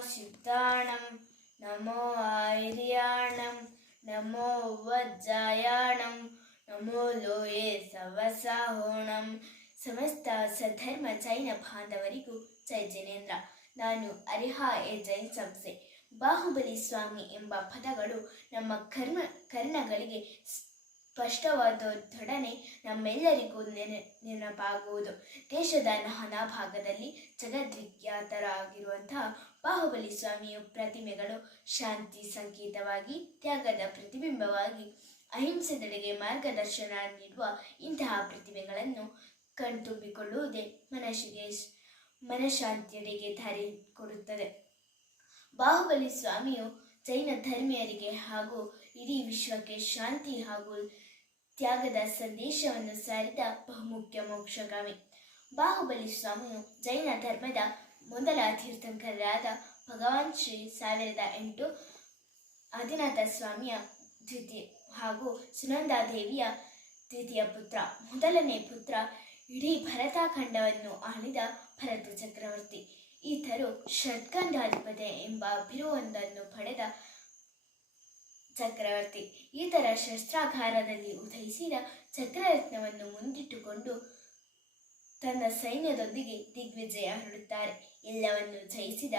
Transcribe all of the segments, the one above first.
ಸಿದ್ಧಾಣಂ ನಮೋ ಐರ್ಯಾಣಂ ನಮೋ ವಜ್ಜಾಯಾಣಂ ನಮೋ ಲೋಯೇ ಸವಸಾಹೋಣಂ ಸಮಸ್ತ ಸಧರ್ಮ ಜೈನ ಬಾಂಧವರಿಗೂ ಜೈ ಜಿನೇಂದ್ರ ನಾನು ಅರಿಹಾ ಎ ಜೈನ್ ಸಂಸ್ಥೆ, ಬಾಹುಬಲಿ ಸ್ವಾಮಿ ಎಂಬ ಪದಗಳು ನಮ್ಮ ಕರ್ಮ ಕರ್ಣಗಳಿಗೆ ಸ್ಪಷ್ಟವಾದೊಡನೆ ನಮ್ಮೆಲ್ಲರಿಗೂ ನೆನ, ನೆನಪಾಗುವುದು. ದೇಶದ ನಾನಾ ಭಾಗದಲ್ಲಿ ಜಗದ್ವಿಖ್ಯಾತರಾಗಿರುವಂತಹ ಬಾಹುಬಲಿ ಸ್ವಾಮಿಯ ಪ್ರತಿಮೆಗಳು ಶಾಂತಿ ಸಂಕೇತವಾಗಿ, ತ್ಯಾಗದ ಪ್ರತಿಬಿಂಬವಾಗಿ ಅಹಿಂಸೆದೆಡೆಗೆ ಮಾರ್ಗದರ್ಶನ ನೀಡುವ ಇಂತಹ ಪ್ರತಿಮೆಗಳನ್ನು ಕಣ್ತುಂಬಿಕೊಳ್ಳುವುದೇ ಮನಸ್ಸಿಗೆ ಮನಃಶಾಂತಿಯಡೆಗೆ ದಾರಿ ಕೊಡುತ್ತದೆ. ಬಾಹುಬಲಿ ಸ್ವಾಮಿಯು ಜೈನ ಧರ್ಮೀಯರಿಗೆ ಹಾಗೂ ಇಡೀ ವಿಶ್ವಕ್ಕೆ ಶಾಂತಿ ಹಾಗೂ ತ್ಯಾಗದ ಸಂದೇಶವನ್ನು ಸಾರಿದ ಬಹುಮುಖ್ಯ ಮೋಕ್ಷಗಾಮಿ. ಬಾಹುಬಲಿ ಸ್ವಾಮಿಯು ಜೈನ ಧರ್ಮದ ಮೊದಲ ತೀರ್ಥಂಕರರಾದ ಭಗವಾನ್ ಶ್ರೀ ಸಾವಿರದ ಎಂಟು ಆದಿನಾಥ ಸ್ವಾಮಿಯ ದ್ವಿತೀಯ ಹಾಗೂ ಸುನಂದಾದೇವಿಯ ದ್ವಿತೀಯ ಪುತ್ರ. ಮೊದಲನೇ ಪುತ್ರ ಇಡೀ ಭರತಾಖಂಡವನ್ನು ಆಳಿದ ಭರತ ಚಕ್ರವರ್ತಿ. ಈತರು ಷಟ್ಕಂಡಾಧಿಪತಿ ಎಂಬ ಬಿರುವೊಂದನ್ನು ಪಡೆದ ಚಕ್ರವರ್ತಿ. ಈತರ ಶಸ್ತ್ರಾಗಾರದಲ್ಲಿ ಉದಯಿಸಿದ ಚಕ್ರರತ್ನವನ್ನು ಮುಂದಿಟ್ಟುಕೊಂಡು ತನ್ನ ಸೈನ್ಯದೊಂದಿಗೆ ದಿಗ್ವಿಜಯ ಹರಡುತ್ತಾರೆ. ಎಲ್ಲವನ್ನು ಜಯಿಸಿದ,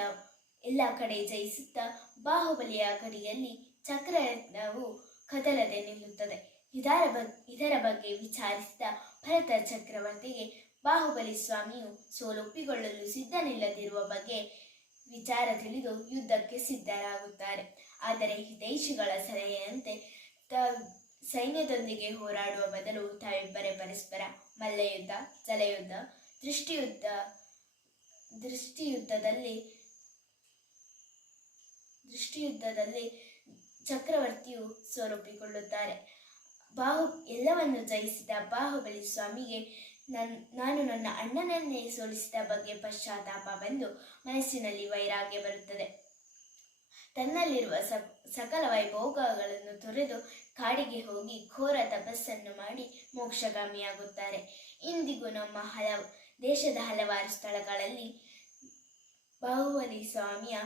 ಎಲ್ಲ ಕಡೆ ಜಯಿಸುತ್ತಾ ಬಾಹುಬಲಿಯ ಗಡಿಯಲ್ಲಿ ಚಕ್ರರತ್ನವು ಕದಲದೆ ನಿಲ್ಲುತ್ತದೆ. ಇದರ ಬಗ್ಗೆ ಇದರ ಬಗ್ಗೆ ವಿಚಾರಿಸಿದ ಭರತ ಚಕ್ರವರ್ತಿಗೆ ಬಾಹುಬಲಿ ಸ್ವಾಮಿಯು ಸೋಲೊಪ್ಪಿಕೊಳ್ಳಲು ಸಿದ್ಧನಿಲ್ಲದಿರುವ ಬಗ್ಗೆ ವಿಚಾರ ತಿಳಿದು ಯುದ್ಧಕ್ಕೆ ಸಿದ್ಧರಾಗುತ್ತಾರೆ. ಆದರೆ ಹಿತೈಷಿಗಳ ಸಲಹೆಯಂತೆ ತ ಸೈನ್ಯದೊಂದಿಗೆ ಹೋರಾಡುವ ಬದಲು ತಾವಿಬ್ಬರೇ ಪರಸ್ಪರ ಮಲ್ಲಯುದ್ಧ, ಜಲಯುದ್ಧ, ದೃಷ್ಟಿಯುದ್ಧ, ದೃಷ್ಟಿಯುದ್ಧದಲ್ಲಿ ದೃಷ್ಟಿಯುದ್ಧದಲ್ಲಿ ಚಕ್ರವರ್ತಿಯು ಸ್ವರೂಪಿಕೊಳ್ಳುತ್ತಾರೆ. ಬಾಹು ಎಲ್ಲವನ್ನು ಜಯಿಸಿದ ಬಾಹುಬಲಿ ಸ್ವಾಮಿಗೆ ನನ್, ನಾನು ನನ್ನ ಅಣ್ಣನನ್ನೇ ಸೋಲಿಸಿದ ಬಗ್ಗೆ ಪಶ್ಚಾತ್ತಾಪ ಬಂದು ಮನಸ್ಸಿನಲ್ಲಿ ವೈರಾಗ್ಯ ಬರುತ್ತದೆ. ತನ್ನಲ್ಲಿರುವ ಸಕಲ ವೈಭೋಗಗಳನ್ನು ತೊರೆದು ಕಾಡಿಗೆ ಹೋಗಿ ಘೋರ ತಪಸ್ಸನ್ನು ಮಾಡಿ ಮೋಕ್ಷಗಾಮಿಯಾಗುತ್ತಾರೆ. ಇಂದಿಗೂ ನಮ್ಮ ಹಲವು, ದೇಶದ ಹಲವಾರು ಸ್ಥಳಗಳಲ್ಲಿ ಬಾಹುಬಲಿ ಸ್ವಾಮಿಯ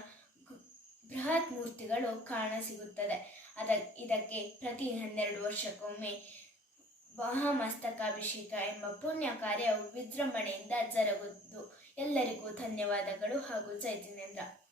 ಬೃಹತ್ ಮೂರ್ತಿಗಳು ಕಾಣಸಿಗುತ್ತದೆ ಅದ ಇದಕ್ಕೆ ಪ್ರತಿ ಹನ್ನೆರಡು ವರ್ಷಕ್ಕೊಮ್ಮೆ ಮಹಾಮಸ್ತಕಾಭಿಷೇಕ ಎಂಬ ಪುಣ್ಯ ಕಾರ್ಯವು ವಿಜೃಂಭಣೆಯಿಂದ ಜರುಗುವುದು. ಎಲ್ಲರಿಗೂ ಧನ್ಯವಾದಗಳು ಹಾಗೂ ಜೈ ಜಿನೇಂದ್ರ.